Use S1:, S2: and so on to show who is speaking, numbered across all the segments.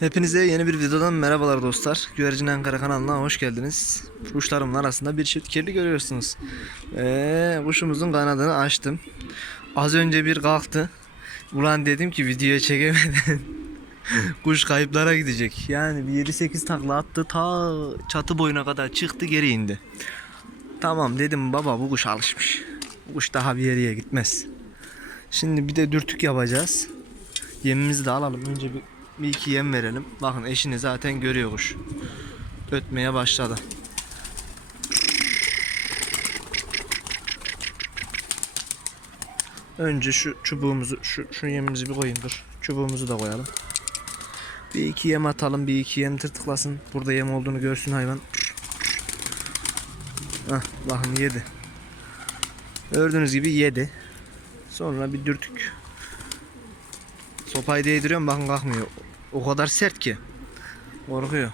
S1: Hepinize yeni bir videodan merhabalar dostlar. Güvercin Ankara kanalına hoş geldiniz. Kuşlarımın arasında bir çift kirli görüyorsunuz. Ee, kuşumuzun kanadını açtım. Az önce bir kalktı. Ulan dedim ki videoya çekemeden kuş kayıplara gidecek. Yani bir 7-8 takla attı ta çatı boyuna kadar çıktı geri indi. Tamam dedim baba bu kuş alışmış. Bu kuş daha bir yere gitmez. Şimdi bir de dürtük yapacağız. Yemimizi de alalım. Önce bir, bir iki yem verelim. Bakın eşini zaten görüyor kuş. Ötmeye başladı. Önce şu çubuğumuzu, şu, şu yemimizi bir koyayım dur. Çubuğumuzu da koyalım. Bir iki yem atalım, bir iki yem tırtıklasın. Burada yem olduğunu görsün hayvan. Hah, bakın yedi. Gördüğünüz gibi yedi. Sonra bir dürtük. Sopayı değdiriyorum bakın kalkmıyor. O kadar sert ki. Korkuyor.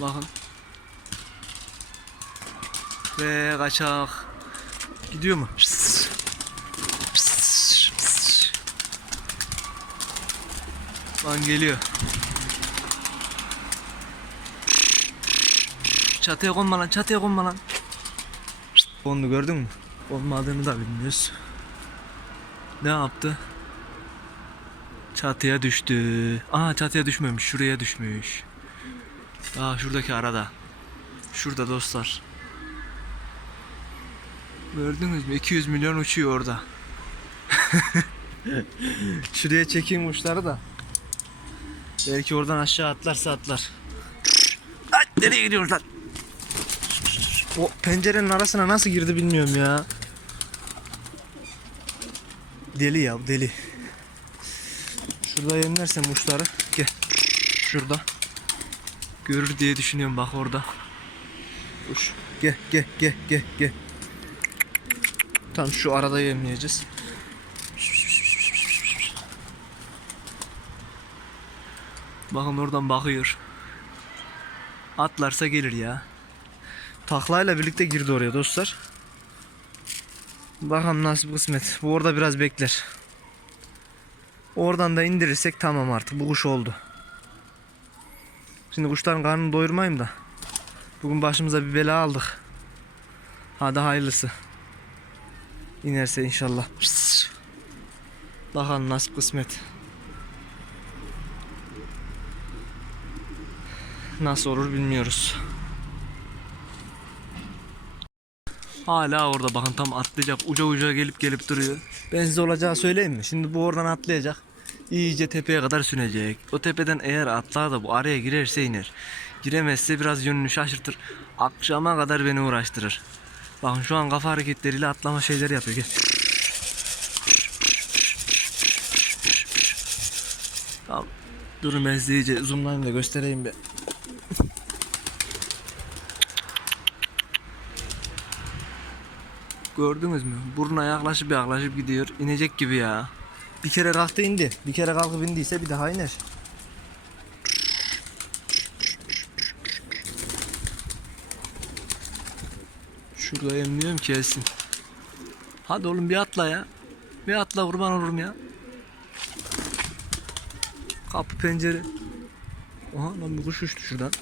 S1: Bakın. Ve kaçak. Gidiyor mu? Pıs. Pıs. Lan geliyor. Çatıya konma lan, çatıya konma lan. Onu gördün mü? Olmadığını da bilmiyoruz. Ne yaptı? Çatıya düştü. Aa çatıya düşmemiş, şuraya düşmüş. Aa şuradaki arada. Şurada dostlar. Gördünüz mü? 200 milyon uçuyor orada. Şuraya çekeyim uçları da. Belki oradan aşağı atlarsa atlar. Ay, nereye gidiyoruz lan? O pencerenin arasına nasıl girdi bilmiyorum ya. Deli ya deli. Şurada yemlersem uçları. Gel. Şurada. Görür diye düşünüyorum bak orada. Uç. Gel gel gel gel gel. Tam şu arada yemleyeceğiz. Bakın oradan bakıyor. Atlarsa gelir ya. Taklayla birlikte girdi oraya dostlar. Bakalım nasip kısmet. Bu orada biraz bekler. Oradan da indirirsek tamam artık bu kuş oldu. Şimdi kuşların karnını doyurmayayım da. Bugün başımıza bir bela aldık. Hadi hayırlısı. İnerse inşallah. Bakalım nasip kısmet. Nasıl olur bilmiyoruz. Hala orada bakın tam atlayacak. Uca uca gelip gelip duruyor. Ben size olacağı söyleyeyim mi? Şimdi bu oradan atlayacak. İyice tepeye kadar sünecek. O tepeden eğer atlar da bu araya girerse iner. Giremezse biraz yönünü şaşırtır. Akşama kadar beni uğraştırır. Bakın şu an kafa hareketleriyle atlama şeyleri yapıyor. Gel. Tamam. Durun ben size iyice zoomlayayım da göstereyim bir. Gördünüz mü? Burnuna yaklaşıp yaklaşıp gidiyor. İnecek gibi ya. Bir kere kalktı indi. Bir kere kalkıp indiyse bir daha iner. Şurada emniyorum kesin. Hadi oğlum bir atla ya. Bir atla kurban olurum ya. Kapı pencere. Aha lan bir kuş uçtu şuradan.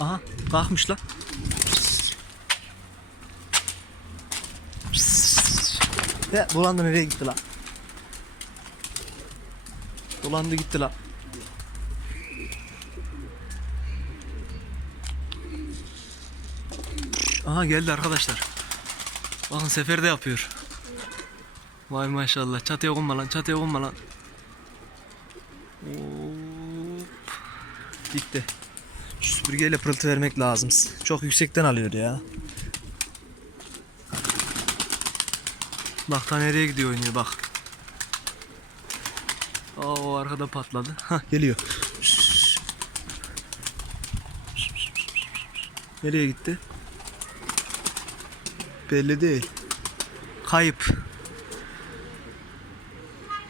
S1: Aha kalkmış lan. Ve dolandı nereye gitti la? Dolandı gitti la. Aha geldi arkadaşlar. Bakın seferde yapıyor. Vay maşallah. Çatıya konma lan. Çatıya konma lan. Hop. Gitti. Şu süpürgeyle pırıltı vermek lazım. Çok yüksekten alıyor ya. Bak ta nereye gidiyor oynuyor bak. Aa o arkada patladı. Hah geliyor. Nereye gitti? Belli değil. Kayıp.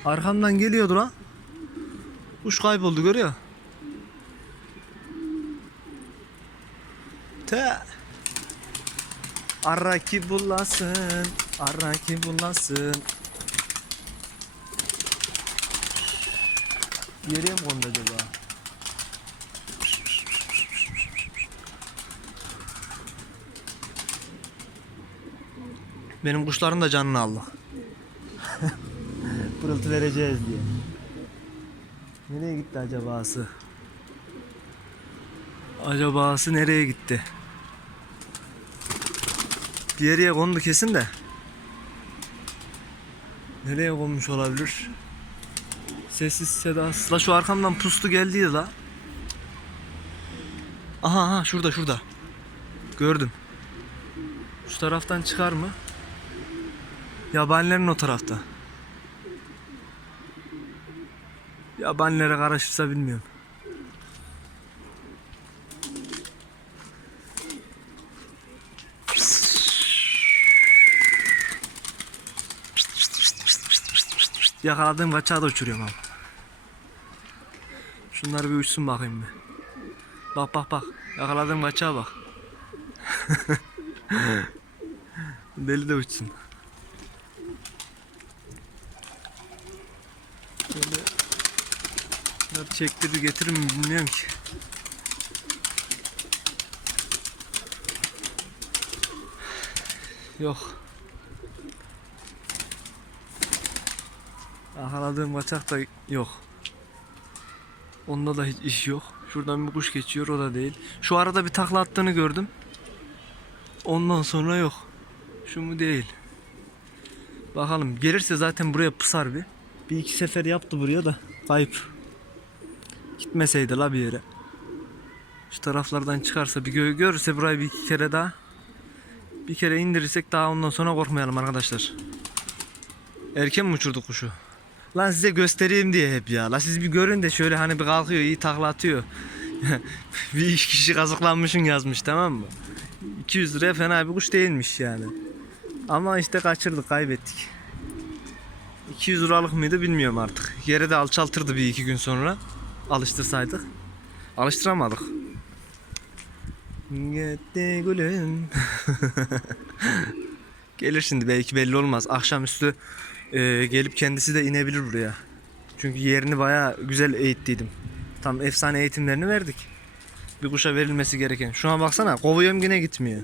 S1: Arkamdan geliyordu lan. Kuş kayboldu görüyor. Te. Ara ki bulasın. Ara ki bulasın. Yere mi kondu acaba? Benim kuşların da canını aldı. Pırıltı vereceğiz diye. Nereye gitti acabası? Acabası nereye gitti? Bir yere kondu kesin de. Nereye konmuş olabilir? Sessiz sedasız. La şu arkamdan puslu geldiydi la. Aha aha şurada şurada. Gördüm. Şu taraftan çıkar mı? Yabanilerin o tarafta. Yabanilere karışırsa bilmiyorum. Yakaladığım kaçağı da uçuruyorum abi. Şunlar bir uçsun bakayım bir. Bak bak bak. Yakaladığım kaçağa bak. Deli de uçsun. Böyle Bunları çektirir getirir mi bilmiyorum ki. Yok. Yakaladığım kaçak da yok. Onda da hiç iş yok. Şuradan bir kuş geçiyor o da değil. Şu arada bir takla attığını gördüm. Ondan sonra yok. Şu mu değil. Bakalım gelirse zaten buraya pısar bir. Bir iki sefer yaptı buraya da kayıp. Gitmeseydi la bir yere. Şu taraflardan çıkarsa bir gö görürse burayı bir iki kere daha bir kere indirirsek daha ondan sonra korkmayalım arkadaşlar. Erken mi uçurduk kuşu? Lan size göstereyim diye hep ya. La siz bir görün de şöyle hani bir kalkıyor iyi takla atıyor. bir iki kişi kazıklanmışın yazmış tamam mı? 200 liraya fena bir kuş değilmiş yani. Ama işte kaçırdık kaybettik. 200 liralık mıydı bilmiyorum artık. Yere de alçaltırdı bir iki gün sonra. Alıştırsaydık. Alıştıramadık. Gitti gülüm. Gelir şimdi belki belli olmaz. Akşamüstü e, gelip kendisi de inebilir buraya. Çünkü yerini bayağı güzel eğittiydim. Tam efsane eğitimlerini verdik. Bir kuşa verilmesi gereken. Şuna baksana kovuyorum yine gitmiyor.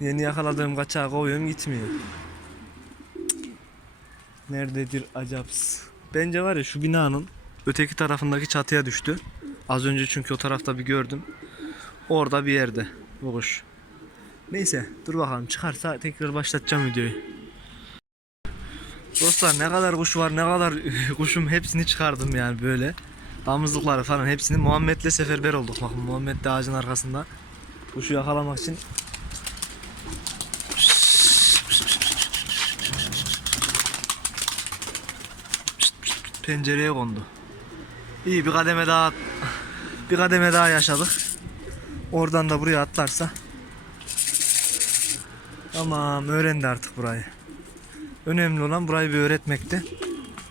S1: Yeni yakaladığım kaçağı kovuyorum gitmiyor. Nerededir acaps? Bence var ya şu binanın öteki tarafındaki çatıya düştü. Az önce çünkü o tarafta bir gördüm. Orada bir yerde bu kuş. Neyse dur bakalım çıkarsa tekrar başlatacağım videoyu. Dostlar ne kadar kuş var ne kadar kuşum hepsini çıkardım yani böyle. Damızlıkları falan hepsini Muhammed'le seferber olduk. Bakın Muhammed de ağacın arkasında. Kuşu yakalamak için pencereye kondu. İyi bir kademe daha bir kademe daha yaşadık. Oradan da buraya atlarsa Tamam öğrendi artık burayı. Önemli olan burayı bir öğretmekti.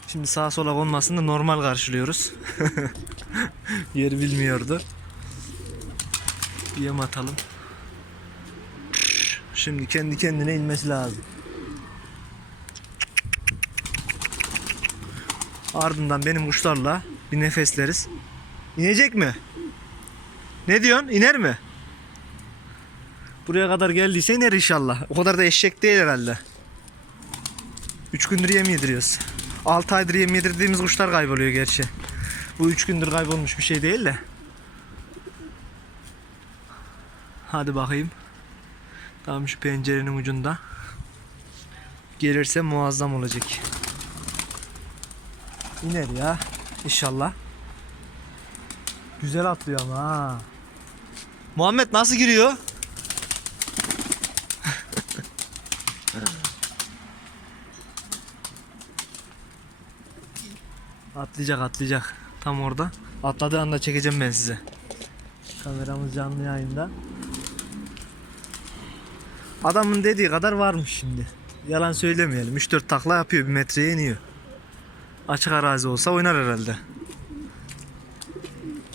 S1: Şimdi sağa sola konmasını normal karşılıyoruz. Yeri bilmiyordu. Yem atalım. Şimdi kendi kendine inmesi lazım. Ardından benim kuşlarla bir nefesleriz. İnecek mi? Ne diyorsun? İner mi? Buraya kadar geldiyse iner inşallah. O kadar da eşek değil herhalde. 3 gündür yem yediriyoruz. 6 aydır yem yedirdiğimiz kuşlar kayboluyor gerçi. Bu 3 gündür kaybolmuş bir şey değil de. Hadi bakayım. Tam şu pencerenin ucunda. Gelirse muazzam olacak. İner ya. İnşallah. Güzel atlıyor ama ha. Muhammed nasıl giriyor? Atlayacak atlayacak. Tam orada. Atladığı anda çekeceğim ben size. Kameramız canlı yayında. Adamın dediği kadar varmış şimdi. Yalan söylemeyelim. 3-4 takla yapıyor. Bir metreye iniyor. Açık arazi olsa oynar herhalde.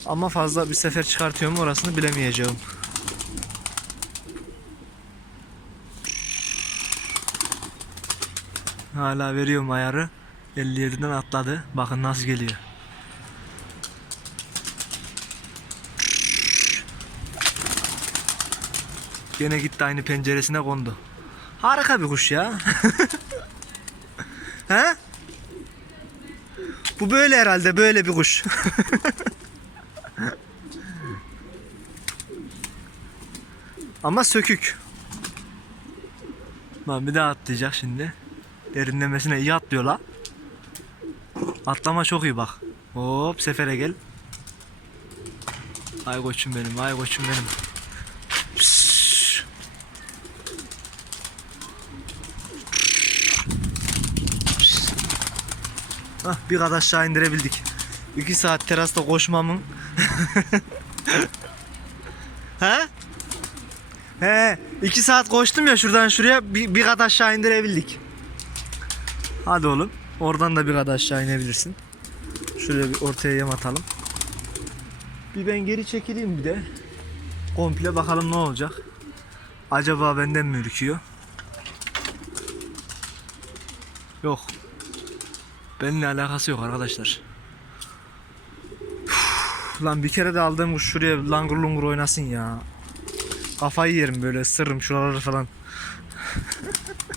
S1: Ama fazla bir sefer çıkartıyor mu orasını bilemeyeceğim. Hala veriyorum ayarı. 57'den atladı. Bakın nasıl geliyor. Gene gitti aynı penceresine kondu. Harika bir kuş ya. He? Bu böyle herhalde böyle bir kuş. Ama sökük. Lan bir daha atlayacak şimdi. Derinlemesine iyi atlıyor la. Atlama çok iyi bak. Hop sefere gel. Ay koçum benim, ay koçum benim. Hah, bir kat aşağı indirebildik. 2 saat terasta koşmamın. He? He, 2 saat koştum ya şuradan şuraya bir, bir kat aşağı indirebildik. Hadi oğlum. Oradan da bir kat aşağı inebilirsin. Şuraya bir ortaya yem atalım. Bir ben geri çekileyim bir de. Komple bakalım ne olacak. Acaba benden mi ürküyor? Yok. Benimle alakası yok arkadaşlar. Üf, Lan bir kere de aldığım kuş şuraya langur lungur oynasın ya. Kafayı yerim böyle ısırırım şuraları falan.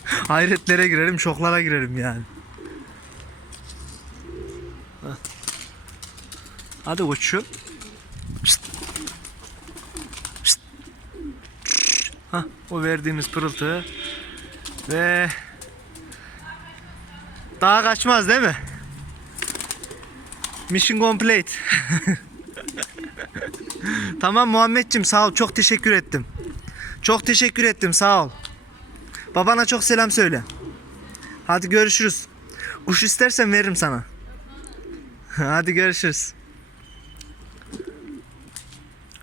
S1: Hayretlere girerim, şoklara girerim yani. Hadi koçum. Pişt. Pişt. O verdiğimiz pırıltı ve daha kaçmaz değil mi? Mission complete. tamam Muhammedciğim sağ ol. Çok teşekkür ettim. Çok teşekkür ettim. Sağ ol. Babana çok selam söyle. Hadi görüşürüz. Kuş istersen veririm sana. Hadi görüşürüz.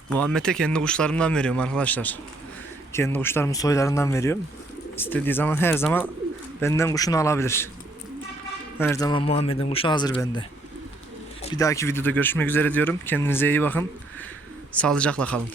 S1: Muhammed'e kendi kuşlarımdan veriyorum arkadaşlar. Kendi kuşlarımın soylarından veriyorum. İstediği zaman her zaman benden kuşunu alabilir. Her zaman Muhammed'in kuşu hazır bende. Bir dahaki videoda görüşmek üzere diyorum. Kendinize iyi bakın. Sağlıcakla kalın.